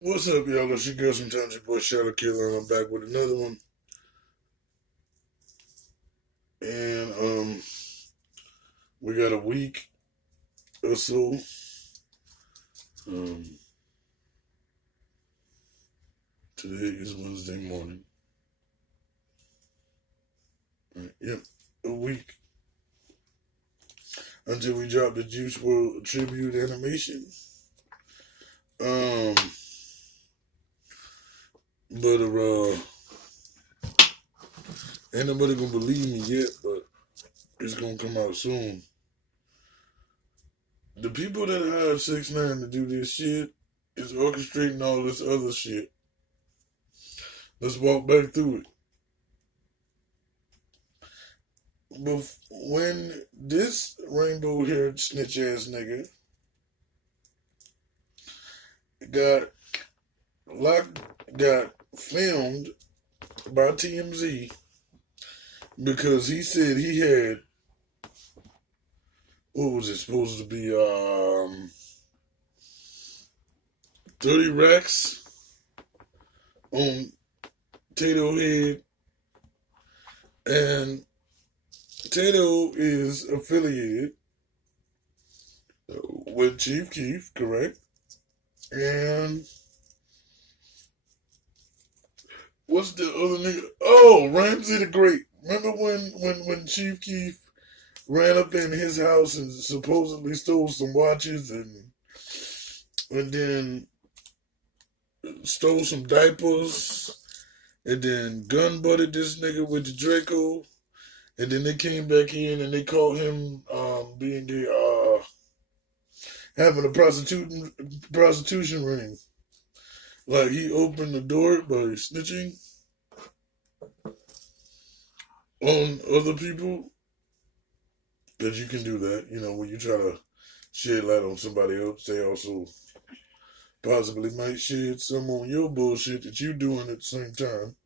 What's up, y'all? It's your girl, sometimes your boy Shadow Killer, and I'm back with another one. And we got a week or so. Um, Today is Wednesday morning. Yep, a week until we drop the Juice World tribute animation. Um, but ain't nobody gonna believe me yet, but it's gonna come out soon. The people that hired 6ix9ine to do this shit is orchestrating all this other shit. Let's walk back through it. But when this rainbow haired snitch ass nigga got locked, got filmed by TMZ because he said he had, what was it supposed to be, 30 racks on Tato head, and Tato is affiliated with Chief Keef, correct? And what's the other nigga? Oh, Ramsey the Great. Remember when Chief Keef ran up in his house and supposedly stole some watches and then stole some diapers and then gun butted this nigga with the Draco, and then they came back in and they caught him being having a prostitution ring. Like he opened the door by snitching on other people. Because you can do that, when you try to shed light on somebody else, they also possibly might shed some on your bullshit that you doing at the same time.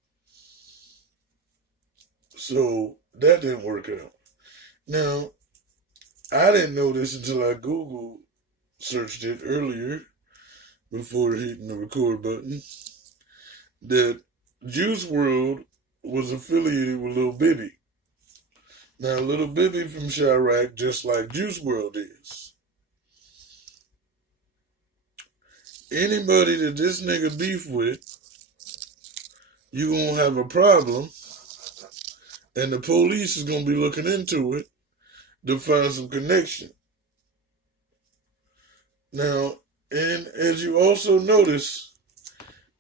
So that didn't work out. Now, I didn't know this until I Google searched it earlier before hitting the record button, that Juice World was affiliated with Lil Bibby. Now, Lil Bibby from Chirac, just like Juice World is. Anybody that this nigga beef with, you gonna have a problem, and the police is gonna be looking into it to find some connection. Now, and as you also notice,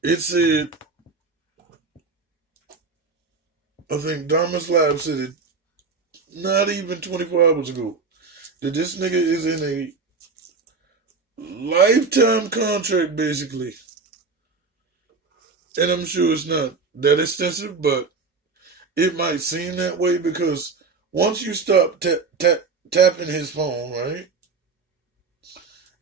it said, I think Damas Lab said it not even 24 hours ago, that this nigga is in a lifetime contract, basically. And I'm sure it's not that extensive, but it might seem that way because once you stop tapping his phone, right?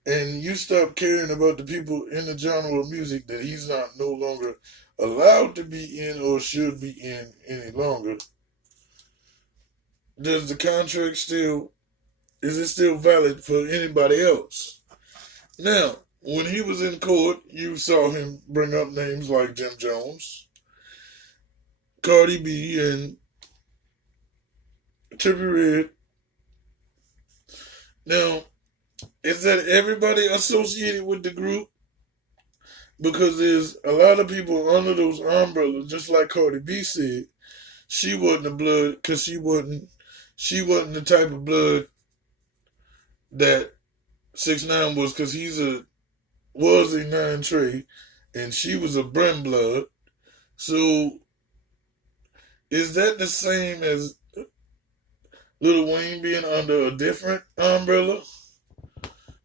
And you stop caring about the people in the genre of music that he's not no longer allowed to be in or should be in any longer, does the contract is it still valid for anybody else? Now, when he was in court, you saw him bring up names like Jim Jones, Cardi B, and Trippie Redd. Now, is that everybody associated with the group? Because there's a lot of people under those umbrellas, just like Cardi B said, she wasn't the blood because she wasn't the type of blood that 6ix9ine was, because was a 9 Trey, and she was a Brim blood. So is that the same as Lil Wayne being under a different umbrella?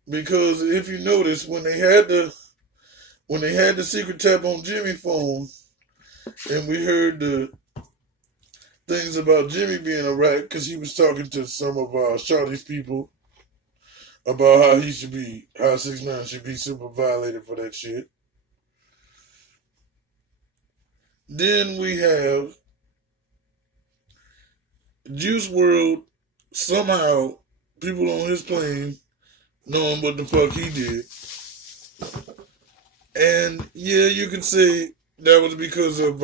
Because if you notice, when they had the secret tap on Jimmy's phone, and we heard the things about Jimmy being a rat because he was talking to some of Shawty's people about how 6ix9ine should be super violated for that shit. Then we have Juice World, somehow people on his plane knowing what the fuck he did. And yeah, you can say that was because of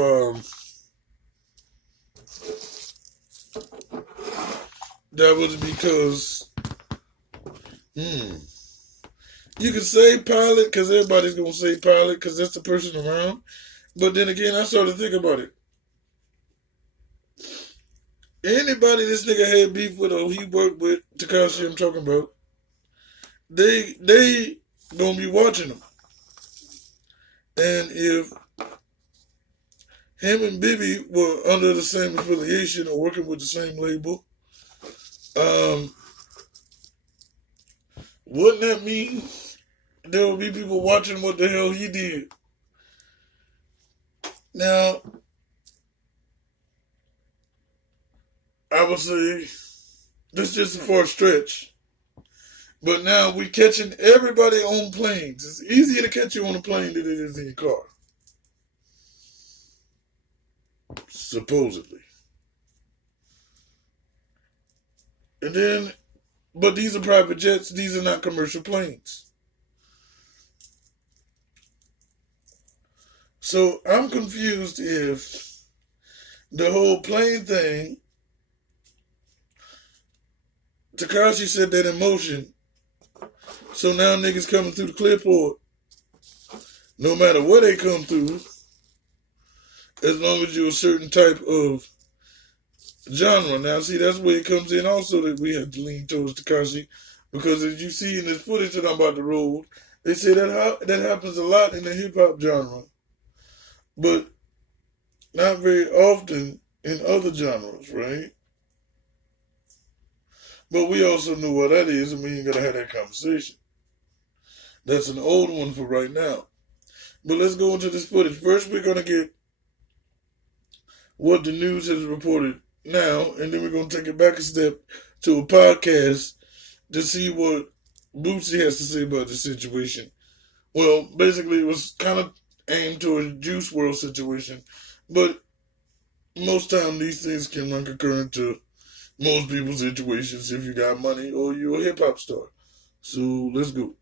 you can say pilot because everybody's gonna say pilot because that's the person around. But then again, I started to think about it. Anybody this nigga had beef with or he worked with, Tekashi I'm talking about, they gonna be watching him. And if him and Bibby were under the same affiliation or working with the same label, wouldn't that mean there will be people watching what the hell he did? Now, I would say this is just a far stretch. But now we catching everybody on planes. It's easier to catch you on a plane than it is in your car. Supposedly. And then, but these are private jets. These are not commercial planes. So I'm confused if the whole plane thing, Tekashi said that in motion. So now niggas coming through the clipboard, no matter where they come through, as long as you're a certain type of genre. Now, see, that's where it comes in also that we have to lean towards Tekashi, because as you see in this footage that I'm about to roll, they say that happens a lot in the hip-hop genre, but not very often in other genres, right? But we also know what that is, and we ain't gonna have that conversation. That's an old one for right now. But let's go into this footage. First, we're gonna get what the news has reported now, and then we're gonna take it back a step to a podcast to see what Bootsy has to say about the situation. Well, basically, it was kind of aimed towards a Juice WRLD situation, but most time these things can run concurrent to most people's situations if you got money or you're a hip-hop star. So, let's go.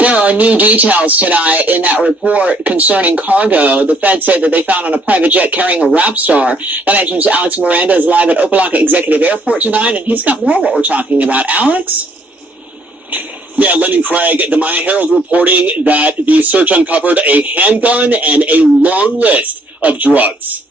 There are new details tonight in that report concerning cargo. The Fed said that they found on a private jet carrying a rap star. That nation's Alex Miranda is live at Opa-locka Executive Airport tonight, and he's got more what we're talking about. Alex? Yeah, Lennon Craig, the Miami Herald reporting that the search uncovered a handgun and a long list of drugs.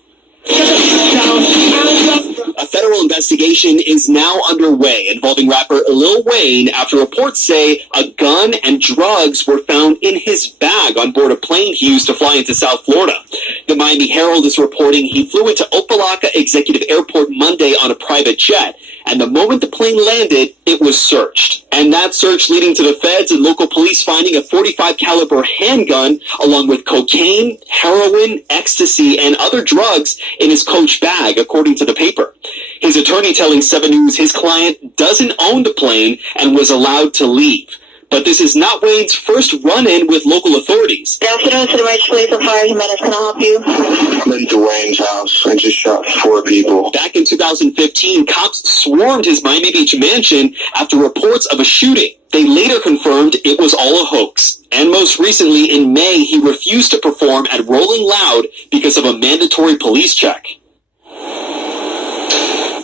A federal investigation is now underway involving rapper Lil Wayne after reports say a gun and drugs were found in his bag on board a plane he used to fly into South Florida. The Miami Herald is reporting he flew into Opa-locka Executive Airport Monday on a private jet, and the moment the plane landed, it was searched. And that search leading to the feds and local police finding a .45 caliber handgun along with cocaine, heroin, ecstasy, and other drugs in his coach bag, according to the paper. His attorney telling 7 News his client doesn't own the plane and was allowed to leave. But this is not Wayne's first run-in with local authorities. Good afternoon, City Range Police and Fire Jimenez. Can I help you? I'm into Wayne's house. I just shot 4 people. Back in 2015, cops swarmed his Miami Beach mansion after reports of a shooting. They later confirmed it was all a hoax. And most recently, in May, he refused to perform at Rolling Loud because of a mandatory police check.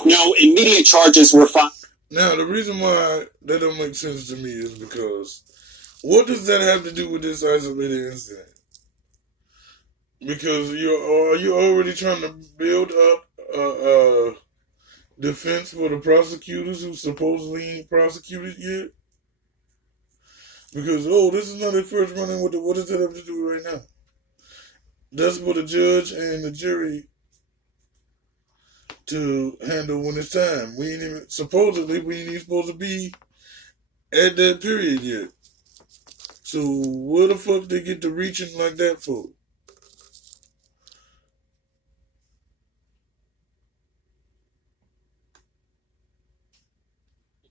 No immediate charges were filed. Now, the reason why that don't make sense to me is because what does that have to do with this isolated incident? Because are you already trying to build up a defense for the prosecutors who supposedly ain't prosecuted yet? Because, this is not their first run-in with what does that have to do right now? That's for the judge and the jury to handle when it's time. We ain't even supposed to be at that period yet. So where the fuck they get to reaching like that for?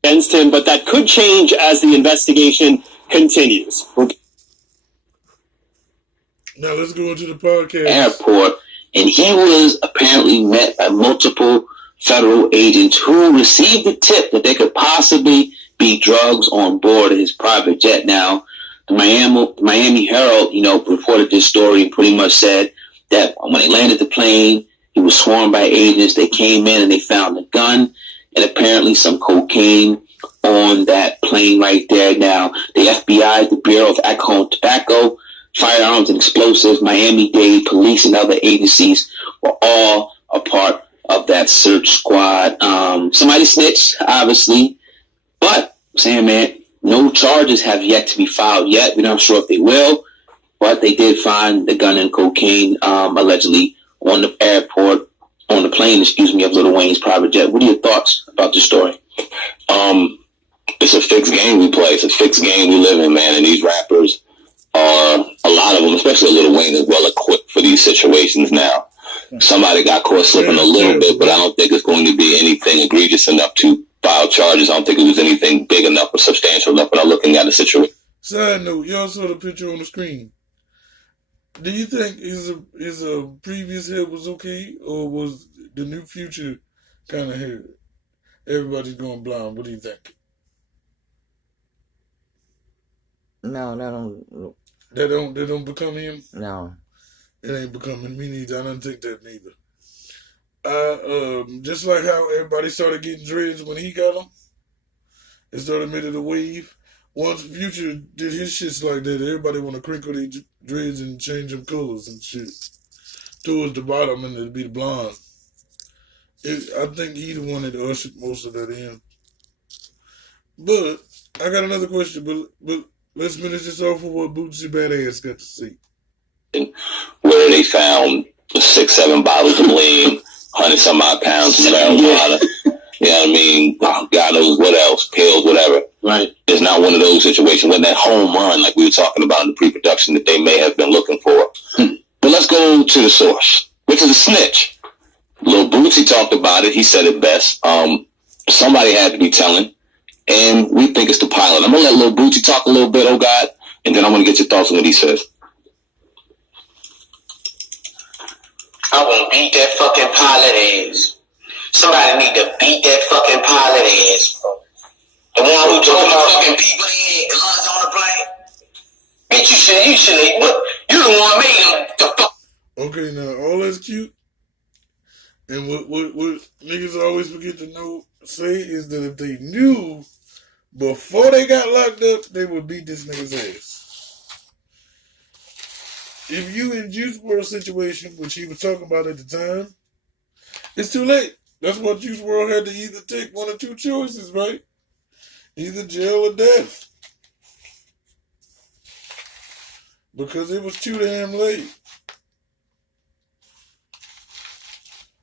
Against him, but that could change as the investigation continues. Now let's go into the podcast. Airport, and he was apparently met by multiple federal agents who received the tip that they could possibly be drugs on board his private jet. Now, the Miami Herald, reported this story and pretty much said that when they landed the plane, he was swarmed by agents. They came in and they found a gun and apparently some cocaine on that plane right there. Now, the FBI, the Bureau of Alcohol and Tobacco, Firearms and Explosives, Miami-Dade Police, and other agencies were all a part of that search squad. Somebody snitched, obviously, but saying, man, no charges have yet to be filed yet. We're not sure if they will, but they did find the gun and cocaine allegedly on the plane, of Lil Wayne's private jet. What are your thoughts about this story? It's a fixed game we play. It's a fixed game we live in, man. And these rappers are, a lot of them, especially Lil Wayne, is well equipped for these situations now. Somebody got caught slipping a little bit, but I don't think it's going to be anything egregious enough to file charges. I don't think it was anything big enough or substantial enough when I'm looking at the situation. Side note, y'all saw the picture on the screen. Do you think his previous hair was okay, or was the new Future kind of hair? Everybody's going blonde. What do you think? No, that don't. That don't become him? No. It ain't becoming me neither. I don't think that neither. Just like how everybody started getting dreads when he got them, it started making a wave. Once Future did his shits like that, everybody want to crinkle their dreads and change them colors and shit towards the bottom, and it'll be the blonde. I think he the one that ushered most of that in. But I got another question. But let's finish this off with what Bootsy Badass got to say. Where they found 6-7 bottles of lean, 100-some odd pounds of marijuana. You know what I mean? God knows what else, pills, whatever. Right. It's not one of those situations when that home run, like we were talking about in the pre-production, that they may have been looking for. But let's go to the source, which is a snitch. Lil Bootsy talked about it. He said it best. Somebody had to be telling, and we think it's the pilot. I'm going to let Lil Bootsy talk a little bit, oh God, and then I want to get your thoughts on what he says. I want to beat that fucking pilot ass. Somebody need to beat that fucking pilot ass. The one who told the fucking people they had guns on the plane. Bitch, you should, what? You the one made them the fuck. Okay, now all that's cute. And what niggas always forget to say is that if they knew before they got locked up, they would beat this nigga's ass. If you in Juice WRLD situation, which he was talking about at the time, it's too late. That's what Juice WRLD had to either take one or two choices, right? Either jail or death. Because it was too damn late.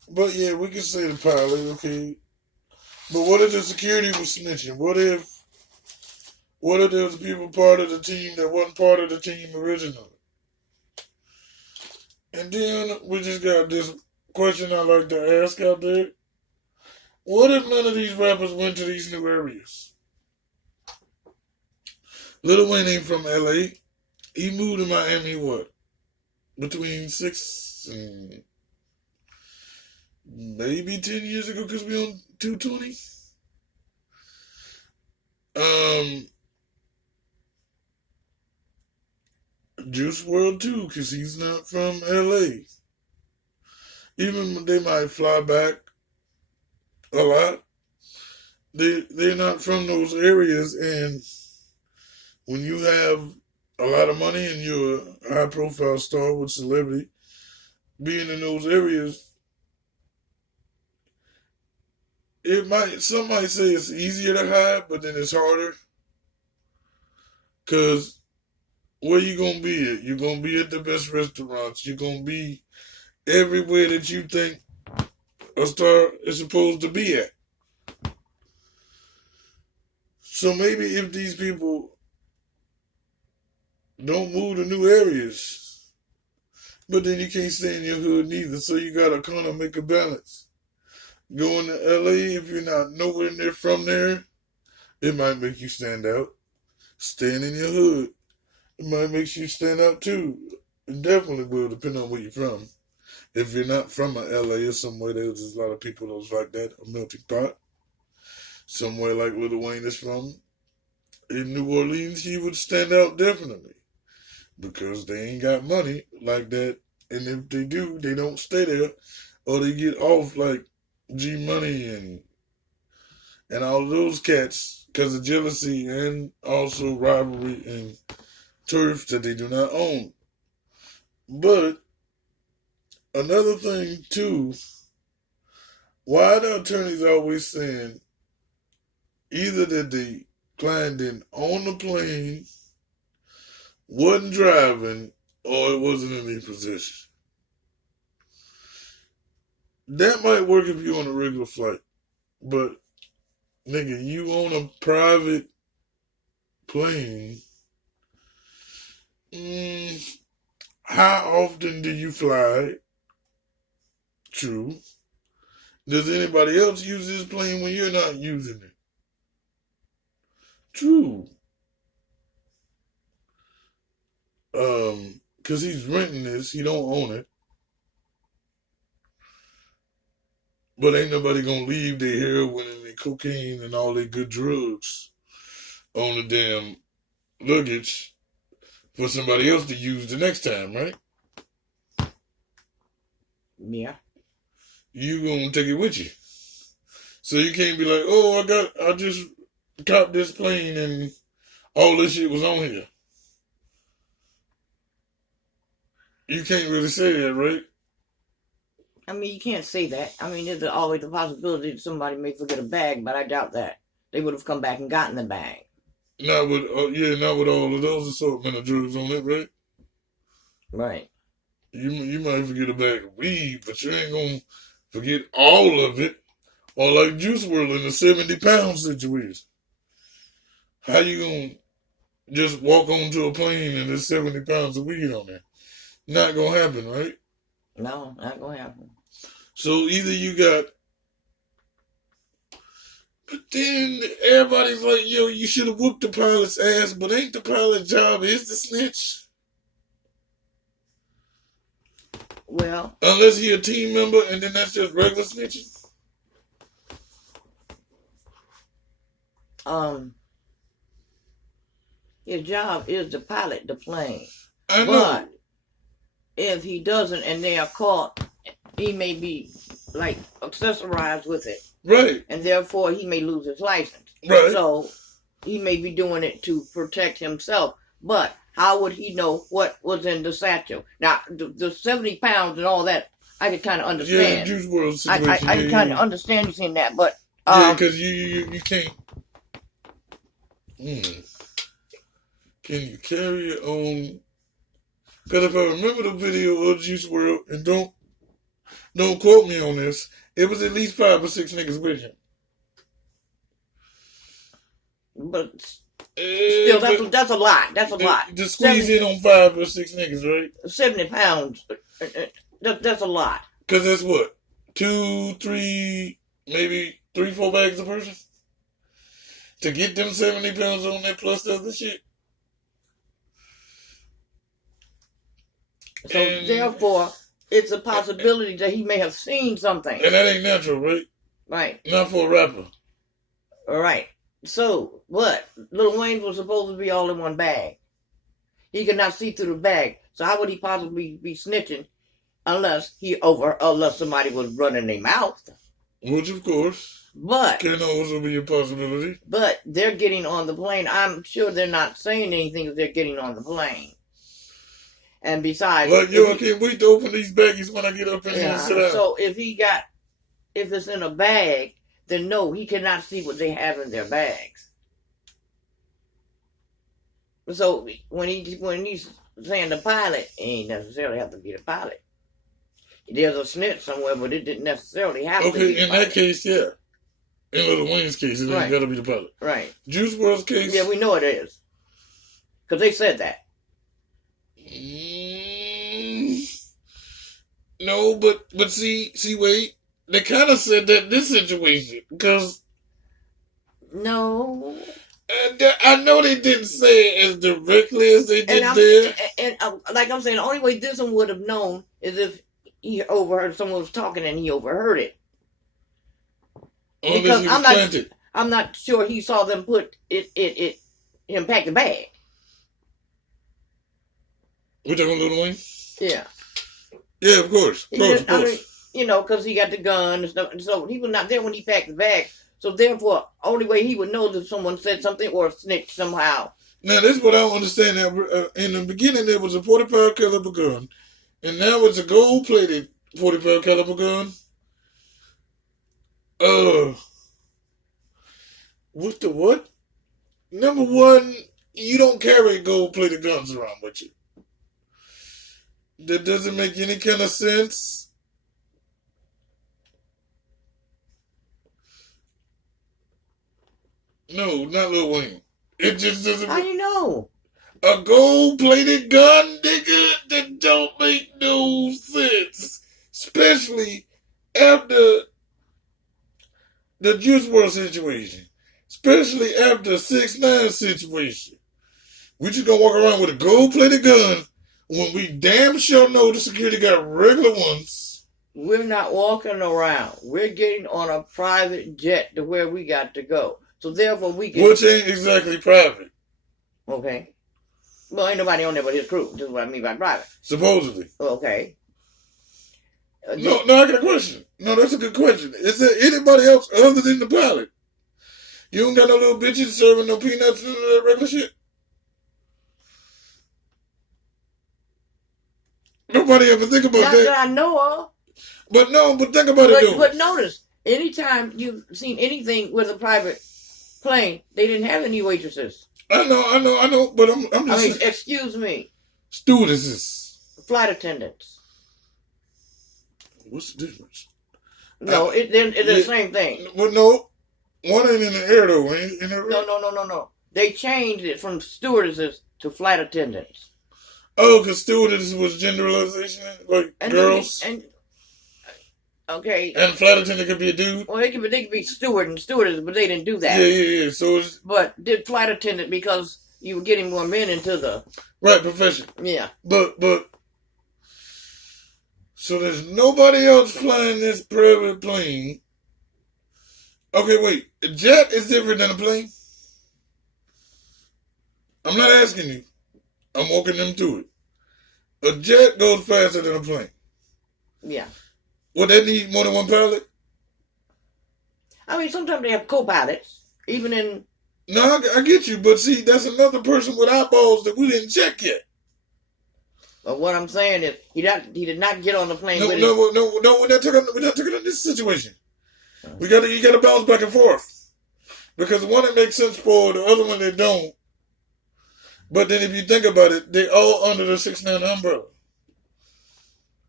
But yeah, we can say the pilot, okay. But what if the security was snitching? What if there was people part of the team that wasn't part of the team originally? And then we just got this question I like to ask out there. What if none of these rappers went to these new areas? Lil Wayne ain't from LA. He moved to Miami, between 6 and maybe 10 years ago, because we on 220. Juice WRLD too, because he's not from LA. Even they might fly back a lot, they're not from those areas, and when you have a lot of money and you're a high profile star with celebrity, being in those areas, some might say it's easier to hide, but then it's harder. Cause where you gonna be at? You're gonna be at the best restaurants. You're gonna be everywhere that you think a star is supposed to be at. So maybe if these people don't move to new areas, but then you can't stay in your hood neither, so you gotta kind of make a balance. Going to LA, if you're not nowhere near from there, it might make you stand out. Staying in your hood, it might make you stand out too. It definitely will, depending on where you're from. If you're not from LA or somewhere, there's a lot of people that's like that, a melting pot. somewhere like Lil Wayne is from, in New Orleans, he would stand out definitely. Because they ain't got money like that. And if they do, they don't stay there. Or they get off like G Money and all of those cats because of jealousy and also rivalry and turf that they do not own. But another thing too, why the attorneys always saying either that the client didn't own the plane, wasn't driving, or it wasn't in any position. That might work if you're on a regular flight. But, nigga, you on a private plane. How often do you fly? True. Does anybody else use this plane when you're not using it? True. Because he's renting this, he don't own it. But ain't nobody gonna leave their heroin and their cocaine and all their good drugs on the damn luggage for somebody else to use the next time, right? Yeah. You gonna take it with you. So you can't be like, oh, I just copped this plane and all this shit was on here. You can't really say that, right? I mean, you can't say that. I mean, there's always a possibility that somebody may forget a bag, but I doubt that. They would have come back and gotten the bag. Not with all of those assortment of drugs on it, right? Right. You might forget a bag of weed, but you ain't gonna forget all of it. Or like Juice WRLD in the 70-pound situation. How you gonna just walk onto a plane and there's 70 pounds of weed on there? Not gonna happen, right? No, not gonna happen. So either you got, but then everybody's like, yo, you should have whooped the pilot's ass, but ain't the pilot's job is to snitch? Well, unless he a team member and then that's just regular snitching? His job is to pilot the plane. I know. But if he doesn't and they are caught, he may be like accessorized with it. Right. And therefore he may lose his license. Right. So he may be doing it to protect himself. But how would he know what was in the satchel? Now, the 70 pounds and all that, I could kind of understand. Yeah, Juice WRLD situation. I can kind of understand you saying that, but yeah, because you can't. Can you carry your own? Because if I remember the video of Juice WRLD, and don't quote me on this, it was at least 5 or 6 niggas with him. But still, that's a lot. That's a lot. To squeeze in on 5 or 6 niggas, right? 70 pounds. That's a lot. Because that's what? 2, 3, maybe 3, 4 bags a person? To get them 70 pounds on there plus the other shit? So therefore, it's a possibility that he may have seen something. And that ain't natural, right? Right. Not for a rapper. All right. So, what? Lil Wayne was supposed to be all in one bag. He could not see through the bag. So how would he possibly be snitching unless somebody was running their mouth? Which, of course, but can also be a possibility. But they're getting on the plane. I'm sure they're not saying anything if they're getting on the plane. And besides, like, yo, I can't wait to open these baggies when I get up in here and sit down. So if it's in a bag, then no, he cannot see what they have in their bags. So when he's saying the pilot, it ain't necessarily have to be the pilot. There's a snitch somewhere, but it didn't necessarily have to be the pilot. Okay, in that case, yeah. In Lil Wayne's case, it ain't got to be the pilot. Right. Juice WRLD's case? Yeah, we know it is. Because they said that. No, but see, wait. They kind of said that in this situation, because... No. I know they didn't say it as directly as they did there. And like I'm saying, the only way this one would have known is if he overheard someone was talking and he overheard it. Because I'm not sure he saw them put him pack the bag. We talking Lil Wayne? Yeah. Yeah, of course. Of course, of I mean, course. you know, because he got the gun and stuff. So he was not there when he packed the bag. So therefore, only way he would know is if someone said something or snitched somehow. Now, this is what I don't understand. Now, in the beginning, there was a 45 caliber gun, and now it's a gold-plated 45 caliber gun. What the what? Number one, you don't carry gold-plated guns around with you. That doesn't make any kind of sense. No, not Lil Wayne. It just doesn't. How do you know? A gold-plated gun, nigga, that don't make no sense. Especially after the Juice WRLD situation. Especially after the 6ix9ine situation. We just gonna walk around with a gold-plated gun when we damn sure know the security got regular ones. We're not walking around. We're getting on a private jet to where we got to go. So therefore we can... Which ain't exactly private. Okay. Well, ain't nobody on there but his crew. This is what I mean by private. Supposedly. Okay. No, I got a question. No, that's a good question. Is there anybody else other than the pilot? You don't got no little bitches serving no peanuts and that regular shit? Nobody ever think about Not that. that I know of. But think about it though. But notice, anytime you've seen anything with a private plane, they didn't have any waitresses. I know, but I'm just I mean, saying. excuse me. Stewardesses. Flight attendants. What's the difference? No, it's the same thing. Well, no. One ain't in the air though. Ain't in the air. No. They changed it from stewardesses to flight attendants. Oh, because stewardess was generalization, like And girls. Okay. And flight attendant could be a dude. Well, they could be steward and stewardess, but they didn't do that. Yeah. So it's But did flight attendant because you were getting more men into the right profession. yeah. But so there's nobody else flying this private plane. Okay, wait. A jet is different than a plane? I'm not asking you. I'm walking them to it. A jet goes faster than a plane. Yeah. Would that need more than one pilot? I mean, sometimes they have co-pilots, even in... No, I get you, but see, that's another person with eyeballs that we didn't check yet. But what I'm saying is, he did not get on the plane No, with we're not talking on this situation. You got to bounce back and forth. Because one that makes sense for, the other one they don't. But then if you think about it, they all under the 6ix9ine umbrella.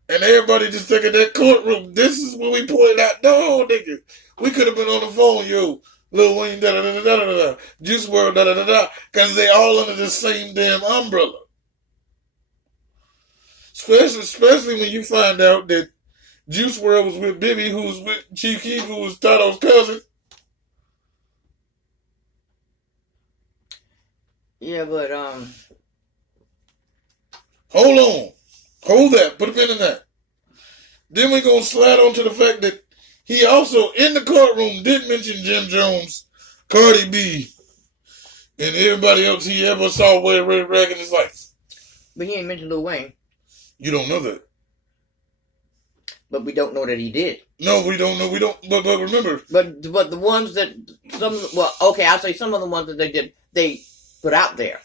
And everybody just think of that courtroom. This is when we pointed out, no, nigga, we could have been on the phone, yo, Lil Wayne, da-da-da-da-da-da-da, Juice WRLD, da-da-da-da, because they all under the same damn umbrella. Especially when you find out that Juice WRLD was with Bibby, who was with Chief Keef, who was Tato's cousin. Yeah, but, Hold on. Hold that. Put a pin in that. Then we're going to slide on to the fact that he also, in the courtroom, did mention Jim Jones, Cardi B, and everybody else he ever saw wear a red rag in his life. but he ain't mentioned Lil Wayne. You don't know that. But we don't know that he did. No, we don't know. We don't. But remember. But the ones that, I'll say some of the ones that they put out there.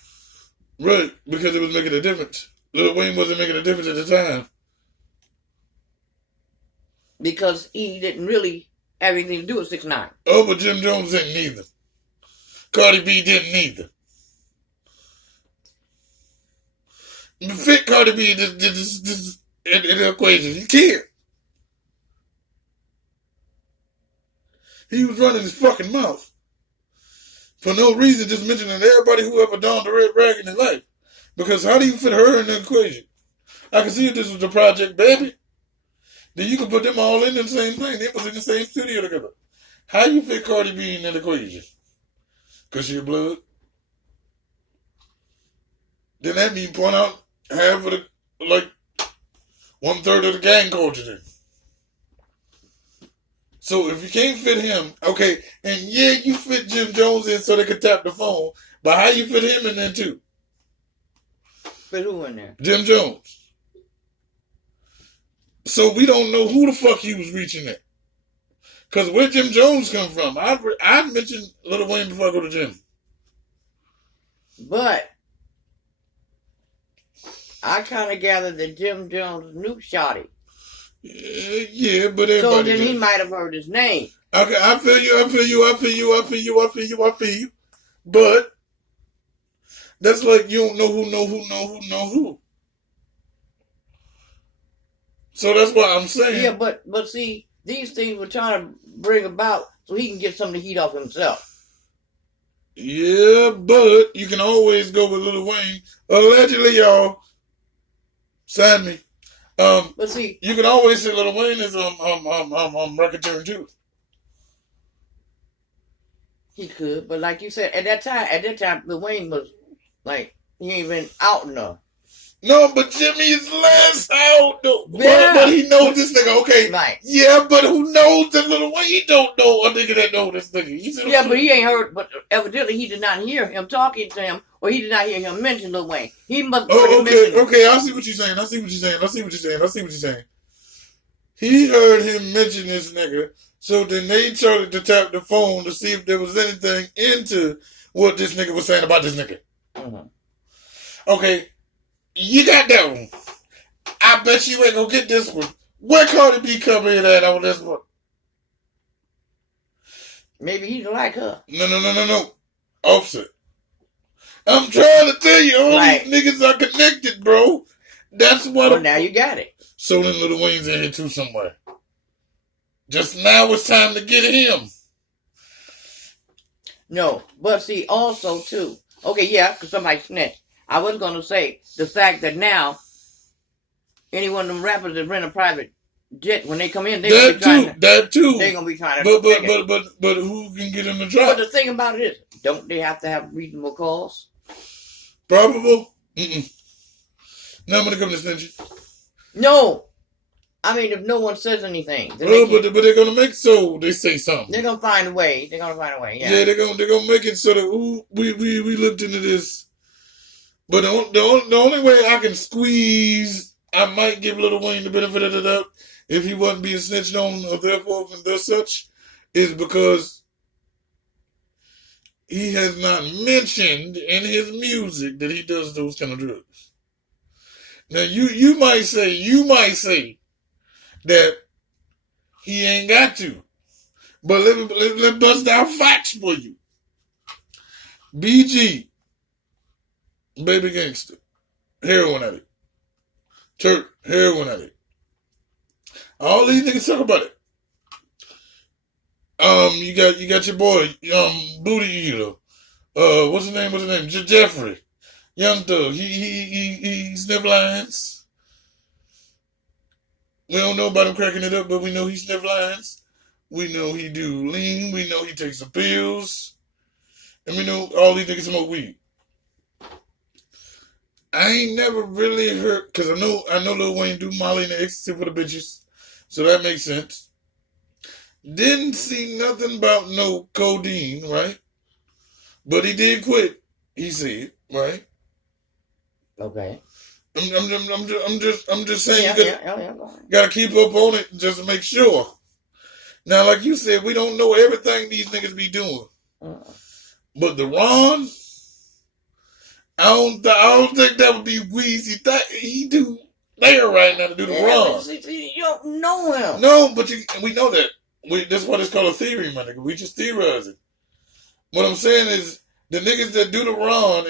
Right, because it was making a difference. Lil Wayne wasn't making a difference at the time. Because he didn't really have anything to do with 6ix9ine. Oh, but Jim Jones didn't either. Cardi B didn't either. Fit Cardi B in the equation. He can't. He was running his fucking mouth. For no reason, just mentioning everybody who ever donned a red rag in his life. Because how do you fit her in the equation? I can see if this was the Project Baby. Then you can put them all in the same thing. They was in the same studio together. How you fit Cardi B in that equation? Because she a blood? Then that mean point out half of the, 1/3 of the gang culture then. So if you can't fit him, okay, and yeah, you fit Jim Jones in so they could tap the phone, but how you fit him in there too? Fit who in there? Jim Jones. So we don't know who the fuck he was reaching at. Because where Jim Jones come from? I'd mention Lil Wayne before I go to Jim. But I kind of gathered that Jim Jones knew Shotty. Yeah, but everybody. So then he might have heard his name. Okay, I feel you. But that's like you don't know who. So that's what I'm saying. Yeah, but see, these things we're trying to bring about so he can get some of the heat off himself. Yeah, but you can always go with Lil Wayne. Allegedly, y'all. Sign me. But see, you can always say Lil Wayne is racketeering too. He could, but like you said, at that time, Lil Wayne was like he ain't been out enough. No, but Jimmy is less out though. Yeah. But he knows this nigga. Okay, right? Yeah, but who knows that Lil Wayne? He don't know a nigga that know this nigga. Yeah, but he ain't heard. But evidently, he did not hear him talking to him, or he did not hear him mention Lil Wayne. He must. Okay. I see what you're saying. He heard him mention this nigga, so then they started to tap the phone to see if there was anything into what this nigga was saying about this nigga. Mm-hmm. Okay, you got that one. I bet you ain't gonna get this one. Where Cardi B come in at on this one? Maybe he don't like her. No. Offset. I'm trying to tell you, all these niggas are connected, bro. That's what. Well, now you got it. So then Lil Wayne's in here too somewhere. Just now it's time to get him. No, but see, also too. Okay, yeah, because somebody snitched. I was gonna say the fact that now any one of them rappers that rent a private jet when they come in, they're gonna be trying that too. They're gonna be trying to. But who can get in the drop? But the thing about it is, don't they have to have reasonable cause? Probable. Now I'm gonna come to snitching. No, I mean if no one says anything, then but they're gonna make so they say something. They're gonna find a way. Yeah, they're gonna make it so that we looked into this. But the only way I can squeeze, I might give Lil Wayne the benefit of the doubt if he wasn't being snitched on or therefore and thus such, is because he has not mentioned in his music that he does those kind of drugs. Now you might say that he ain't got to, but let bust down facts for you. BG. Baby Gangster, heroin addict. Turk, heroin addict. All these niggas talk about it. You got your boy, Booty Eater. What's his name? Jeffrey. Young Thug. He sniff lines. We don't know about him cracking it up, but we know he sniff lines. We know he do lean. We know he takes some pills. And we know all these niggas smoke weed. I ain't never really heard, because I know Lil Wayne do Molly and the ecstasy for the bitches, so that makes sense. Didn't see nothing about no codeine, right? But he did quit. He said, right? Okay. I'm just saying you gotta keep up on it just to make sure. Now, like you said, we don't know everything these niggas be doing, but the Ron. I don't think that would be Weezy. He do there right now to do the wrong. You don't know him. No, but we know that. That's what it's called a theory, my nigga. We just theorizing. What I'm saying is the niggas that do the wrong